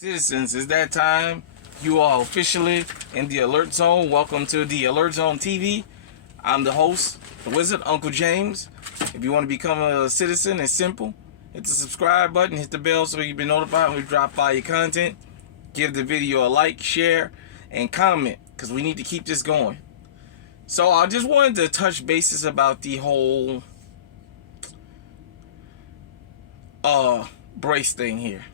Citizens, it's that time. You are officially in the Alert Zone. Welcome to the Alert Zone TV. I'm the host, the Wizard, Uncle James. If you want to become a citizen, it's simple. Hit the subscribe button, hit the bell so you'll be notified when we drop fire content. Give the video a like, share, and comment, because we need to keep this going. So I just wanted to touch bases about the whole brace thing here.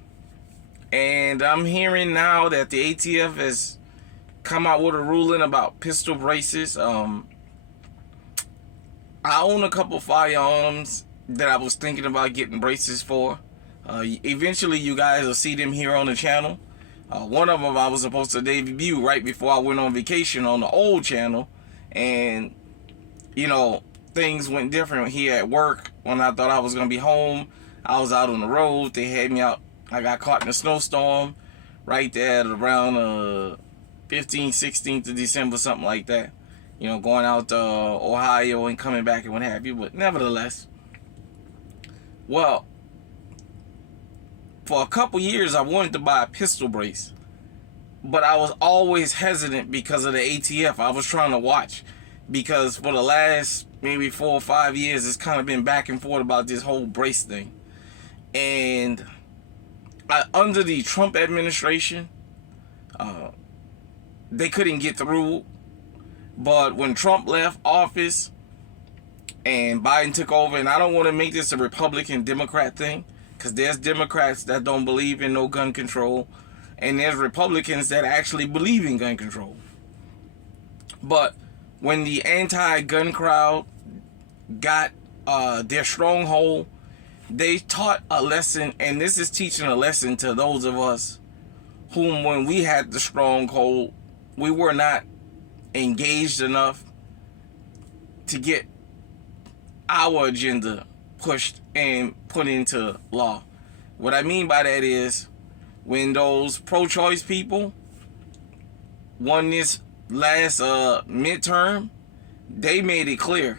And I'm hearing now that the ATF has come out with a ruling about pistol braces. I own a couple firearms that I was thinking about getting braces for. Eventually, you guys will see them here on the channel. One of them I was supposed to debut right before I went on vacation on the old channel. And, you know, things went different here at work. When I thought I was going to be home, I was out on the road. They had me out. I got caught in a snowstorm right there at around 15th, 16th of December, something like that. You know, going out to Ohio and coming back and what have you. But nevertheless, well, for a couple years I wanted to buy a pistol brace. But I was always hesitant because of the ATF. I was trying to watch. Because for the last maybe 4 or 5 years, it's kind of been back and forth about this whole brace thing. And under the Trump administration, they couldn't get through. But when Trump left office and Biden took over, and I don't want to make this a Republican-Democrat thing, because there's Democrats that don't believe in no gun control, and there's Republicans that actually believe in gun control. But when the anti-gun crowd got their stronghold, they taught a lesson, and this is teaching a lesson to those of us whom, when we had the stronghold, we were not engaged enough to get our agenda pushed and put into law. What I mean by that is, when those pro-choice people won this last midterm, they made it clear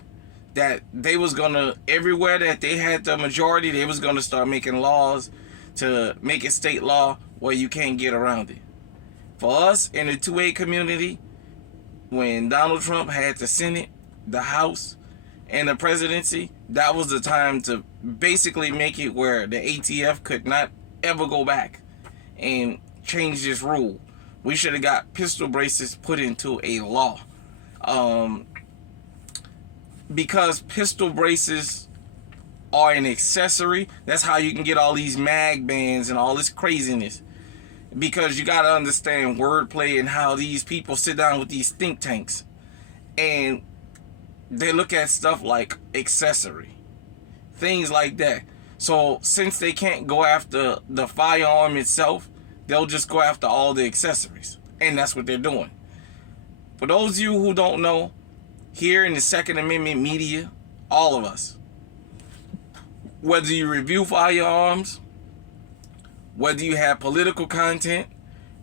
that they was gonna, everywhere that they had the majority, they was gonna start making laws to make it state law where you can't get around it. For us in the 2A community, when Donald Trump had the Senate, the House, and the presidency, that was the time to basically make it where the ATF could not ever go back and change this rule. We should have got pistol braces put into a law. Because pistol braces are an accessory. That's how you can get all these mag bands and all this craziness. Because you got to understand wordplay and how these people sit down with these think tanks and they look at stuff like accessory, things like that. So since they can't go after the firearm itself, they'll just go after all the accessories. And that's what they're doing. For those of you who don't know, here in the Second Amendment media, all of us, whether you review firearms, whether you have political content,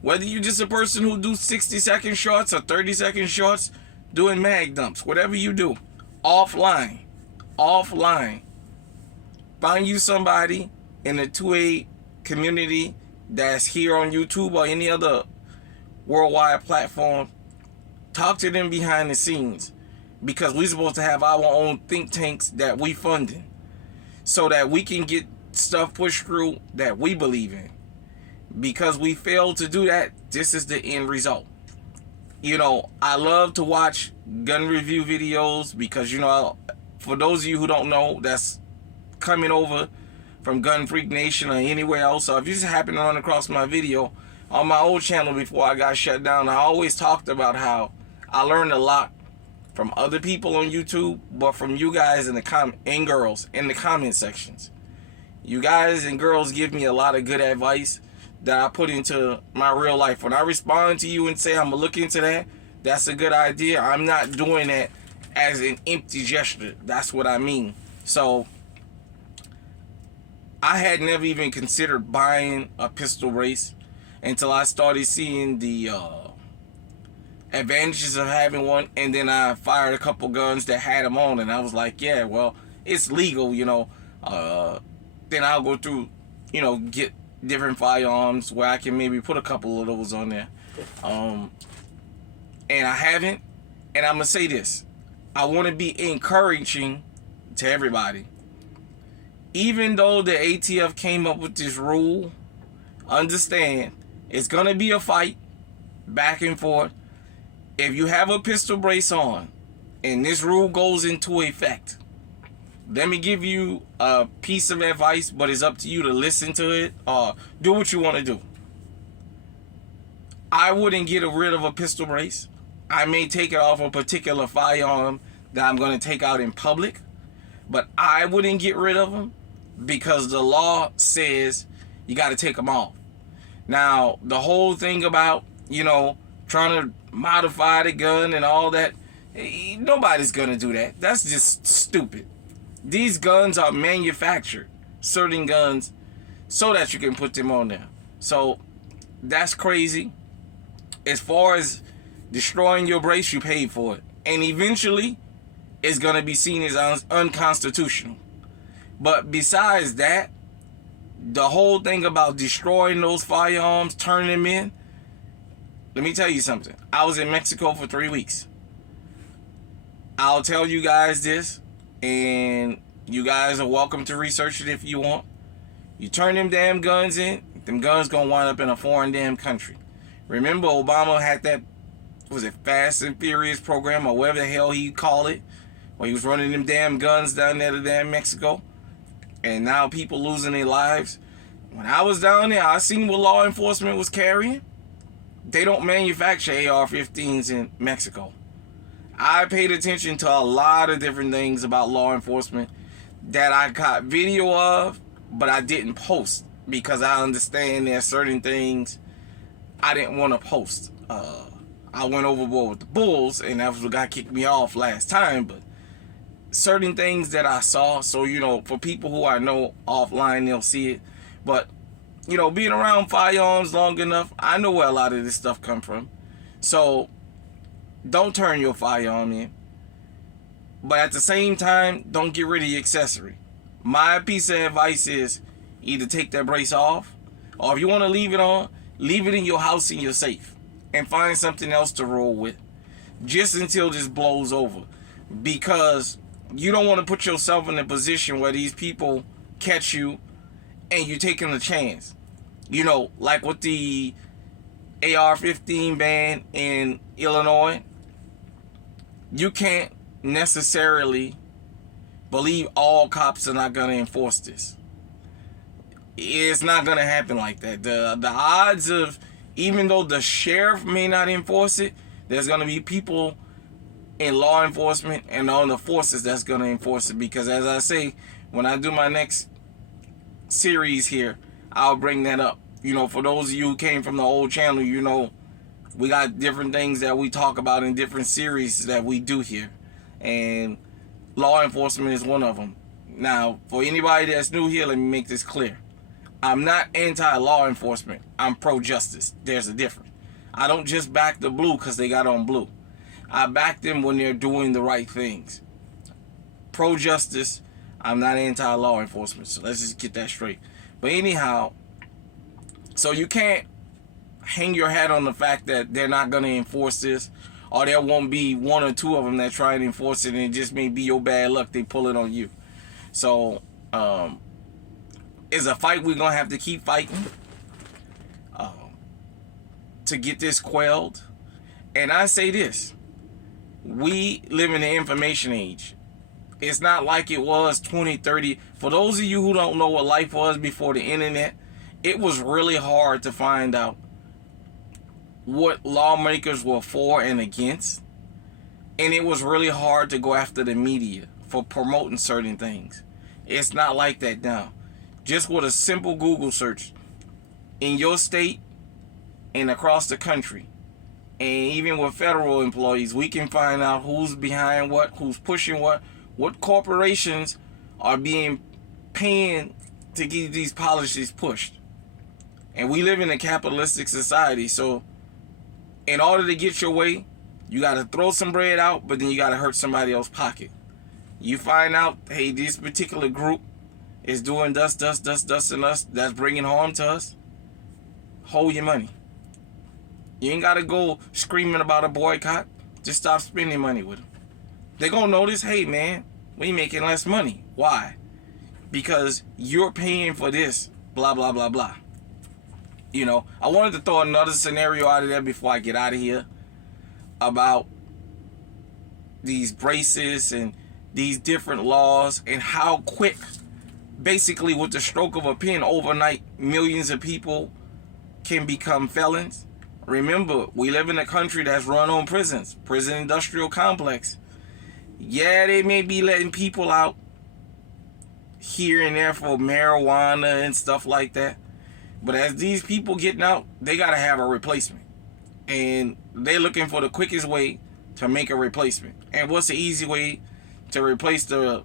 whether you're just a person who do 60-second shorts or 30-second shorts doing mag dumps, whatever you do, offline, find you somebody in the 2A community that's here on YouTube or any other worldwide platform. Talk to them behind the scenes, because we're supposed to have our own think tanks that we funding so that we can get stuff pushed through that we believe in. Because we failed to do that, this is the end result. You know, I love to watch gun review videos because, you know, for those of you who don't know, that's coming over from Gun Freak Nation or anywhere else. So if you just happen to run across my video on my old channel before I got shut down, I always talked about how I learned a lot from other people on YouTube, but from you guys in the and girls in the comment sections. You guys and girls give me a lot of good advice that I put into my real life. When I respond to you and say I'm gonna look into that, that's a good idea. I'm not doing that as an empty gesture. That's what I mean. So I had never even considered buying a pistol brace until I started seeing the advantages of having one, and then I fired a couple guns that had them on, and I was like, yeah, well, it's legal, you know. Then I'll go through, you know, get different firearms where I can maybe put a couple of those on there. And I haven't. And I'm going to say this. I want to be encouraging to everybody. Even though the ATF came up with this rule, understand it's going to be a fight back and forth. If you have a pistol brace on and this rule goes into effect, let me give you a piece of advice, but it's up to you to listen to it or do what you want to do. I wouldn't get rid of a pistol brace. I may take it off a particular firearm that I'm going to take out in public, but I wouldn't get rid of them because the law says you got to take them off. Now, the whole thing about, trying to modify the gun and all that, nobody's going to do that. That's just stupid. These guns are manufactured, certain guns, so that you can put them on there. So, that's crazy. As far as destroying your brace, you paid for it. And eventually, it's going to be seen as unconstitutional. But besides that, the whole thing about destroying those firearms, turning them in, let me tell you something. I was in Mexico for 3 weeks. I'll tell you guys this, and you guys are welcome to research it if you want. You turn them damn guns in, them guns gonna wind up in a foreign damn country. Remember Obama had that, was it Fast and Furious program or whatever the hell he called it, where he was running them damn guns down there to damn Mexico, and now people losing their lives. When I was down there, I seen what law enforcement was carrying. They don't manufacture AR-15s in Mexico. I paid attention to a lot of different things about law enforcement that I got video of, but I didn't post because I understand there's certain things I didn't want to post. I went overboard with the bulls, and that was what got kicked me off last time, but certain things that I saw, so, for people who I know offline, they'll see it. But, being around firearms long enough, I know where a lot of this stuff come from. So, don't turn your firearm in. But at the same time, don't get rid of the accessory. My piece of advice is either take that brace off, or if you want to leave it on, leave it in your house in your safe and find something else to roll with just until this blows over. Because you don't want to put yourself in a position where these people catch you and you're taking a chance. Like with the AR-15 ban in Illinois, you can't necessarily believe all cops are not going to enforce this. It's not going to happen like that. The odds of, even though the sheriff may not enforce it, there's going to be people in law enforcement and on the forces that's going to enforce it. Because as I say, when I do my next series here, I'll bring that up. For those of you who came from the old channel, we got different things that we talk about in different series that we do here. And law enforcement is one of them. Now, for anybody that's new here, let me make this clear. I'm not anti-law enforcement. I'm pro-justice. There's a difference. I don't just back the blue because they got on blue. I back them when they're doing the right things. Pro-justice. I'm not anti-law enforcement. So let's just get that straight. But anyhow, so you can't hang your hat on the fact that they're not going to enforce this, or there won't be one or two of them that try and enforce it, and it just may be your bad luck they pull it on you. So, it's a fight we're going to have to keep fighting to get this quelled. And I say this, we live in the information age. It's not like it was 20, 30. For those of you who don't know what life was before the internet, it was really hard to find out what lawmakers were for and against. And it was really hard to go after the media for promoting certain things. It's not like that now. Just with a simple Google search in your state and across the country, and even with federal employees, we can find out who's behind what, who's pushing what corporations are paying to get these policies pushed. And we live in a capitalistic society, so in order to get your way, you got to throw some bread out, but then you got to hurt somebody else's pocket. You find out, hey, this particular group, is doing thus, and us, that's bringing harm to us, hold your money. You ain't got to go screaming about a boycott. Just stop spending money with them. They're going to notice, hey, man, we making less money. Why? Because you're paying for this, blah, blah, blah, blah. You know, I wanted to throw another scenario out of there before I get out of here about these braces and these different laws and how quick, basically with the stroke of a pen, overnight, millions of people can become felons. Remember, we live in a country that's run on prisons, prison industrial complex. Yeah, they may be letting people out here and there for marijuana and stuff like that. But as these people getting out, they got to have a replacement. And they're looking for the quickest way to make a replacement. And what's the easy way to replace the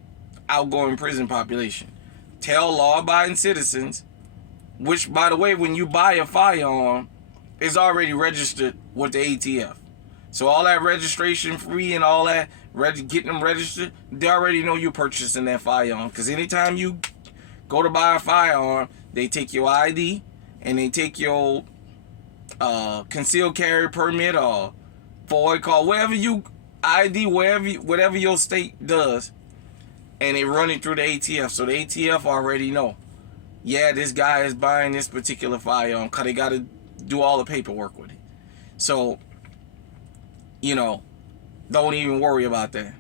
outgoing prison population? Tell law-abiding citizens, which, by the way, when you buy a firearm, is already registered with the ATF. So all that registration free and all that, getting them registered, they already know you're purchasing that firearm. Because anytime you go to buy a firearm, they take your ID and they take your concealed carry permit or FOID call, wherever you ID, whatever your state does, and they run it through the ATF. So the ATF already know, yeah, this guy is buying this particular firearm because they got to do all the paperwork with it. So, you know, don't even worry about that.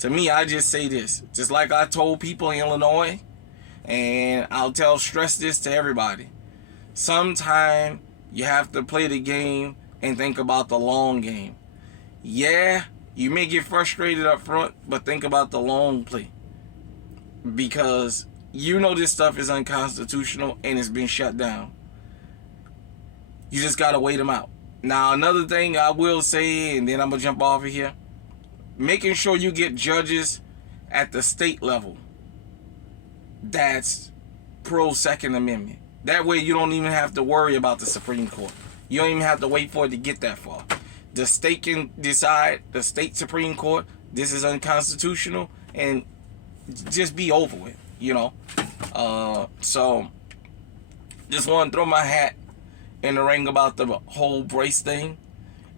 To me, I just say this. Just like I told people in Illinois, and I'll stress this to everybody. Sometime you have to play the game and think about the long game. Yeah, you may get frustrated up front, but think about the long play. Because you know this stuff is unconstitutional and it's been shut down. You just got to wait them out. Now, another thing I will say, and then I'm going to jump off of here, making sure you get judges at the state level that's pro Second Amendment. That way you don't even have to worry about the Supreme Court. You don't even have to wait for it to get that far. The state can decide, the state Supreme Court, this is unconstitutional, and just be over with, you know. So, just want to throw my hat in the ring about the whole brace thing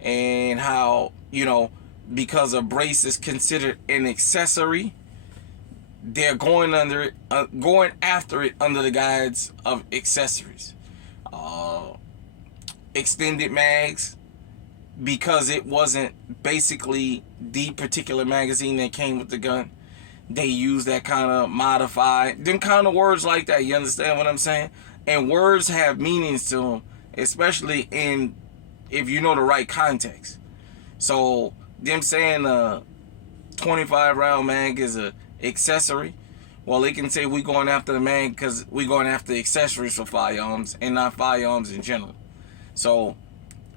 and how, you know, because a brace is considered an accessory, they're going after it under the guise of accessories. Extended mags, because it wasn't basically the particular magazine that came with the gun, they use that kind of modified, them kind of words like that. You understand what I'm saying? And words have meanings to them, especially if you know the right context. So them saying a 25 round mag is a accessory, well, they can say we going after the mag because we going after accessories for firearms and not firearms in general. So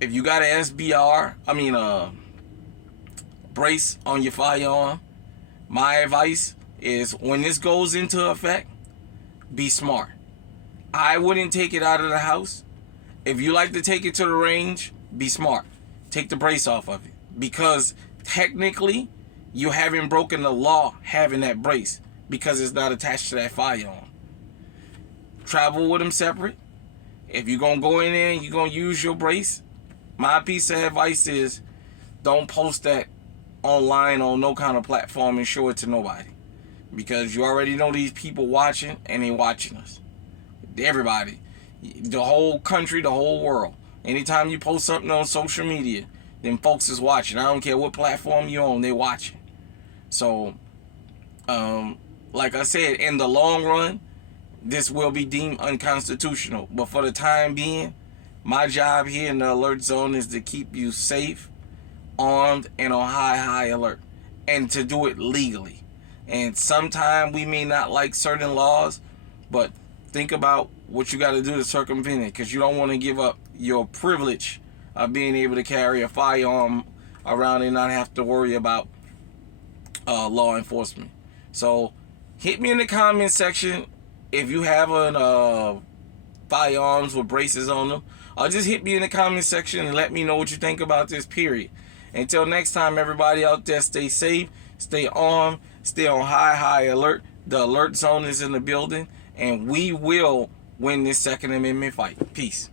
if you got an brace on your firearm, my advice is when this goes into effect, be smart. I wouldn't take it out of the house. If you like to take it to the range, be smart. Take the brace off of it. Because technically, you haven't broken the law having that brace because it's not attached to that firearm. Travel with them separate. If you're going to go in there and you're going to use your brace, my piece of advice is don't post that online on no kind of platform and show it to nobody. Because you already know these people watching, and they watching us. Everybody. The whole country, the whole world. Anytime you post something on social media, then folks is watching. I don't care what platform you're on, they watching. So, like I said, in the long run, this will be deemed unconstitutional. But for the time being, my job here in the alert zone is to keep you safe, armed, and on high alert. And to do it legally. And sometimes we may not like certain laws, but think about what you got to do to circumvent it, because you don't want to give up your privilege of being able to carry a firearm around and not have to worry about law enforcement. So hit me in the comment section if you have firearms with braces on them, or just hit me in the comment section and let me know what you think about this, period. Until next time, everybody out there, stay safe, stay armed, stay on high alert. The alert zone is in the building, and we will win this Second Amendment fight. Peace.